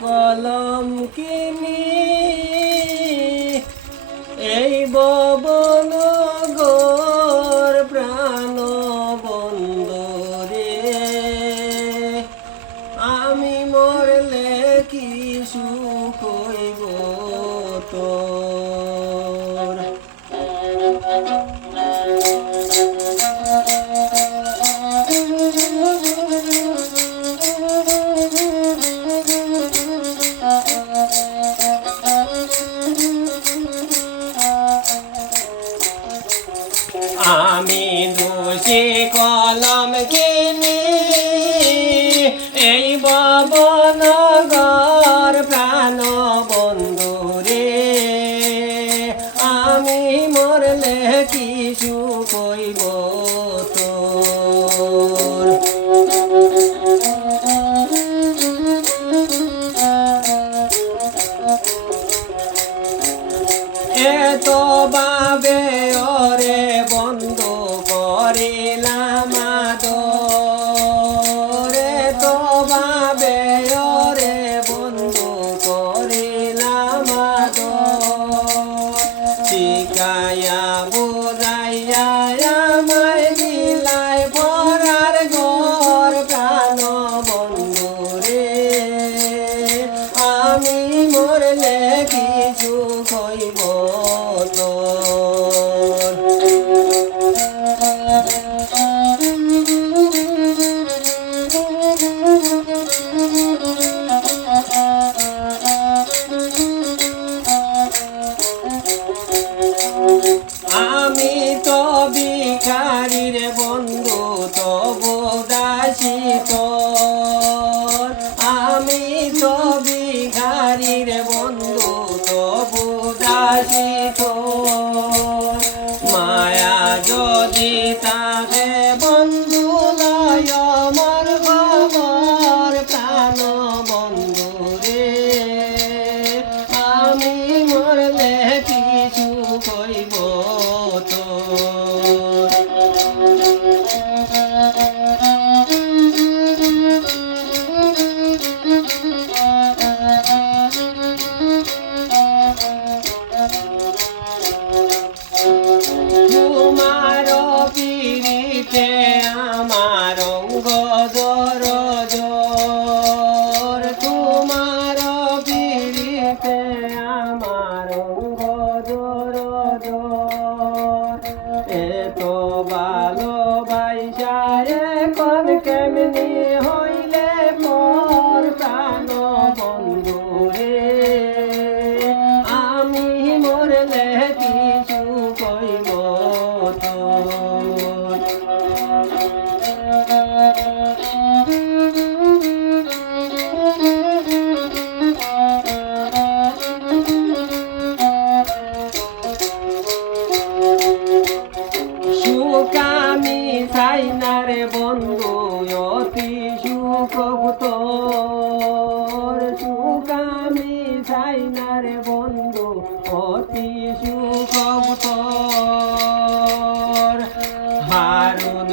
কলম কিনি এই ববন গোর প্রাণ বন্দরে। আমি মরলে কি সুখ হইব তোর? 阿弥陀佛南无阿弥陀佛 বোঝাইয়া আমায় মিলাই ভরার ঘর প্রাণ বন্ধু রে। আমি মরলে এত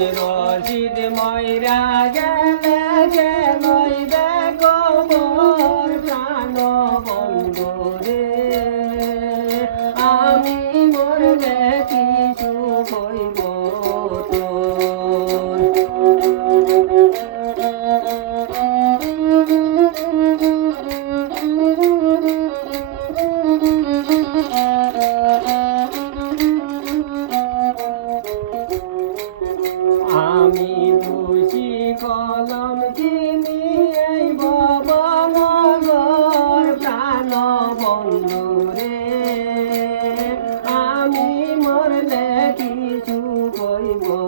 রশিদ ময়রা গেলে যে ময়রা গোবর প্রাণ বন্ধু Lord.